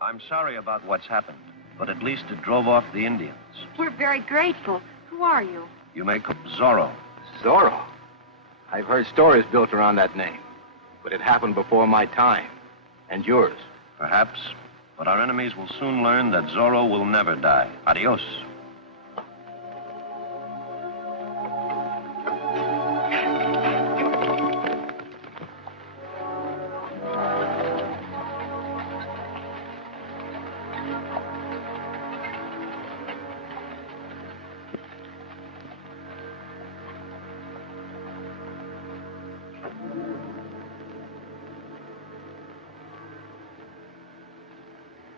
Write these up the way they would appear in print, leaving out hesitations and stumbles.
I'm sorry about what's happened, but at least it drove off the Indians. We're very grateful. Who are you? You may call Zorro. Zorro? I've heard stories built around that name, but it happened before my time. And yours. Perhaps, but our enemies will soon learn that Zorro will never die. Adios.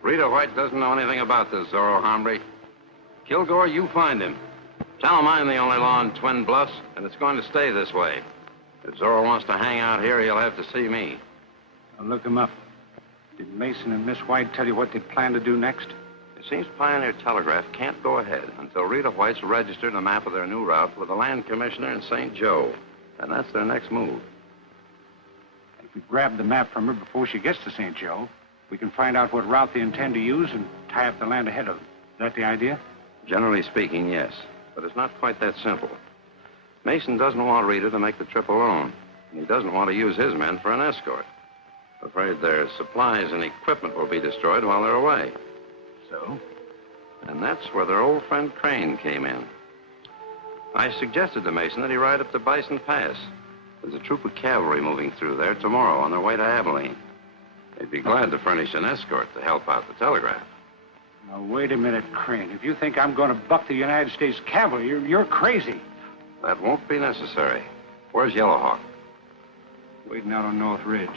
Rita White doesn't know anything about this Zorro hombre. Kilgore, you find him. Tell him I'm the only law in Twin Bluffs, and it's going to stay this way. If Zorro wants to hang out here, he'll have to see me. I'll look him up. Did Mason and Miss White tell you what they plan to do next? It seems Pioneer Telegraph can't go ahead until Rita White's registered a map of their new route with the land commissioner in St. Joe. And that's their next move. If we grab the map from her before she gets to St. Joe, we can find out what route they intend to use and tie up the land ahead of them. Is that the idea? Generally speaking, yes. But it's not quite that simple. Mason doesn't want Rita to make the trip alone. And he doesn't want to use his men for an escort. Afraid their supplies and equipment will be destroyed while they're away. So? And that's where their old friend Crane came in. I suggested to Mason that he ride up to Bison Pass. There's a troop of cavalry moving through there tomorrow on their way to Abilene. They'd be glad to furnish an escort to help out the telegraph. Now, wait a minute, Crane. If you think I'm going to buck the United States cavalry, you're crazy. That won't be necessary. Where's Yellowhawk? Waiting out on North Ridge.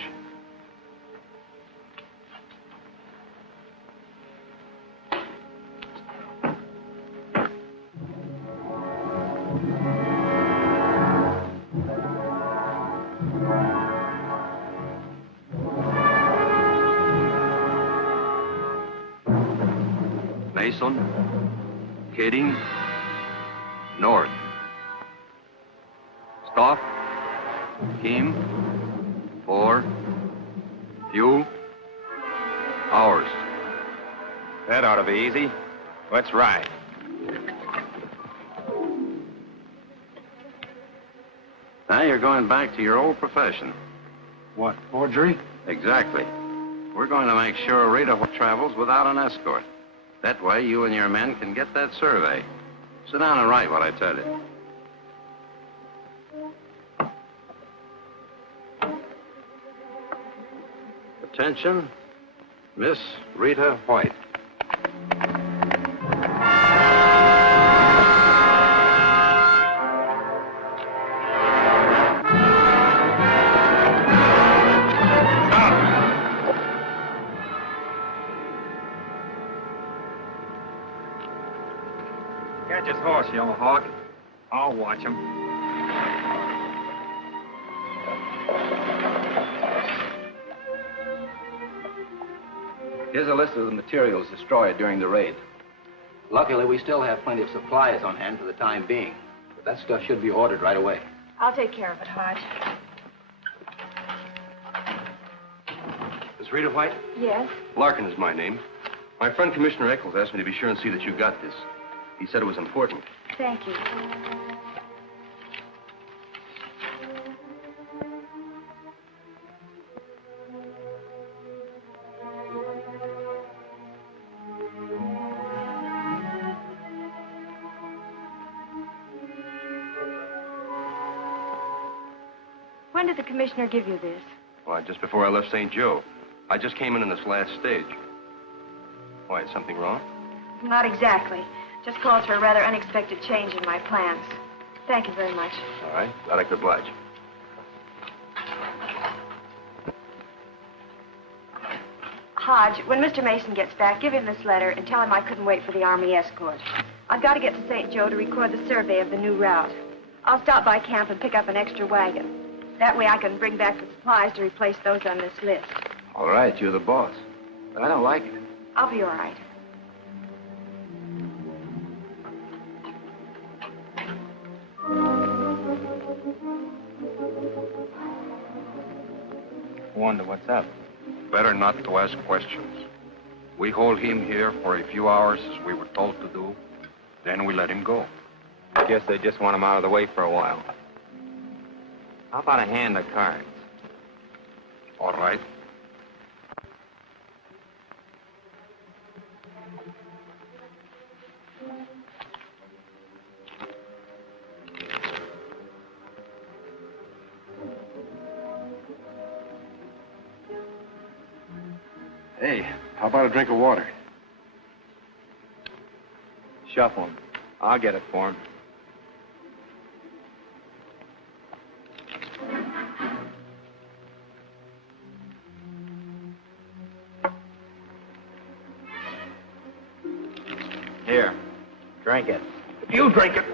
Mason, heading north. Stop. Team. 4. Fuel. Hours. That ought to be easy. Let's ride. Now you're going back to your old profession. What, forgery? Exactly. We're going to make sure Rita travels without an escort. That way, you and your men can get that survey. Sit down and write what I tell you. Attention, Miss Rita White. Catch his horse, Yellowhawk. I'll watch him. Here's a list of the materials destroyed during the raid. Luckily, we still have plenty of supplies on hand for the time being. But that stuff should be ordered right away. I'll take care of it, Hodge. Miss Rita White? Yes? Larkin is my name. My friend Commissioner Eccles asked me to be sure and see that you got this. He said it was important. Thank you. When did the commissioner give you this? Why, just before I left St. Joe. I just came in this last stage. Why, is something wrong? Not exactly. Just calls for a rather unexpected change in my plans. Thank you very much. All right. Glad I could oblige. Hodge, when Mr. Mason gets back, give him this letter and tell him I couldn't wait for the Army escort. I've got to get to St. Joe to record the survey of the new route. I'll stop by camp and pick up an extra wagon. That way I can bring back the supplies to replace those on this list. All right, you're the boss. But I don't like it. I'll be all right. wonder what's up. Better not to ask questions. We hold him here for a few hours as we were told to do. Then we let him go. I guess they just want him out of the way for a while. How about a hand of cards? All right. Hey, how about a drink of water? Shuffle him. I'll get it for him. Here, drink it. You drink it.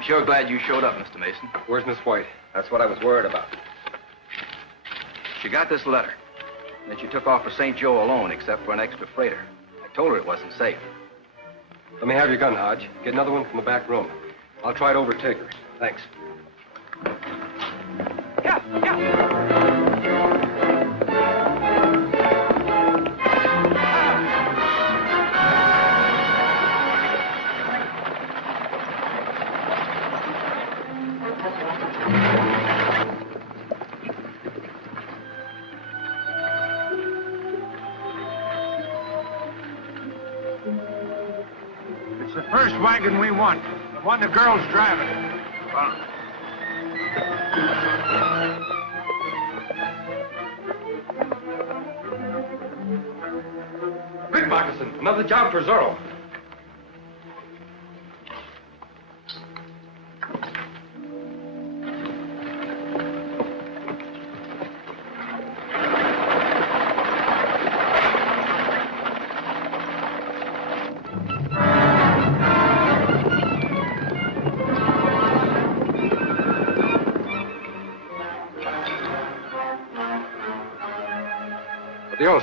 I'm sure glad you showed up, Mr. Mason. Where's Miss White? That's what I was worried about. She got this letter. Then she took off for St. Joe alone, except for an extra freighter. I told her it wasn't safe. Let me have your gun, Hodge. Get another one from the back room. I'll try to overtake her. Thanks. It's the first wagon we want. The one the girl's driving. Quick, Moccasin. Another job for Zorro. Adios.